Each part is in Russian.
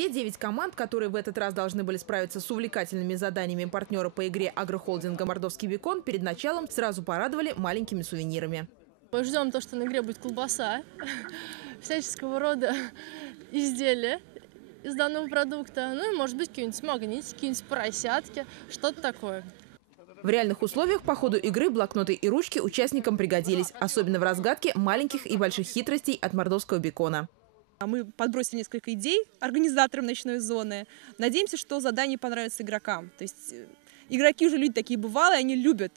Все 9 команд, которые в этот раз должны были справиться с увлекательными заданиями партнера по игре агрохолдинга «Мордовский бекон», перед началом сразу порадовали маленькими сувенирами. Мы ждем то, что на игре будет колбаса, всяческого рода изделия из данного продукта. Ну и, может быть, какие-нибудь магнитики, какие-нибудь поросятки, что-то такое. В реальных условиях по ходу игры блокноты и ручки участникам пригодились, особенно в разгадке маленьких и больших хитростей от мордовского бекона. Мы подбросили несколько идей организаторам ночной зоны. Надеемся, что задание понравится игрокам. То есть игроки уже люди такие бывалые, они любят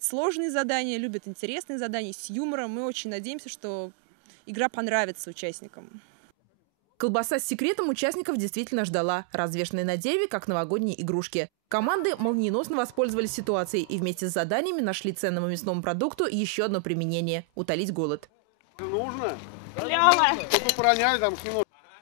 сложные задания, любят интересные задания с юмором. Мы очень надеемся, что игра понравится участникам. Колбаса с секретом участников действительно ждала, развешанная на дереве, как новогодние игрушки. Команды молниеносно воспользовались ситуацией и вместе с заданиями нашли ценному мясному продукту еще одно применение – утолить голод. Нужно?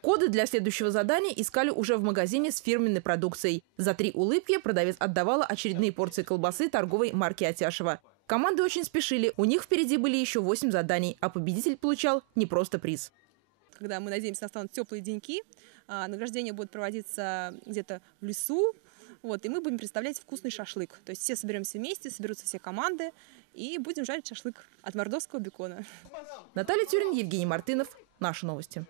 Коды для следующего задания искали уже в магазине с фирменной продукцией. За 3 улыбки продавец отдавала очередные порции колбасы торговой марки Атяшева. Команды очень спешили, у них впереди были еще 8 заданий, а победитель получал не просто приз. Когда мы надеемся, настанут теплые деньки, награждение будет проводиться где-то в лесу, и мы будем представлять вкусный шашлык. То есть все соберемся вместе, соберутся все команды и будем жарить шашлык от мордовского бекона. Наталья Тюрин, Евгений Мартынов. Наши новости.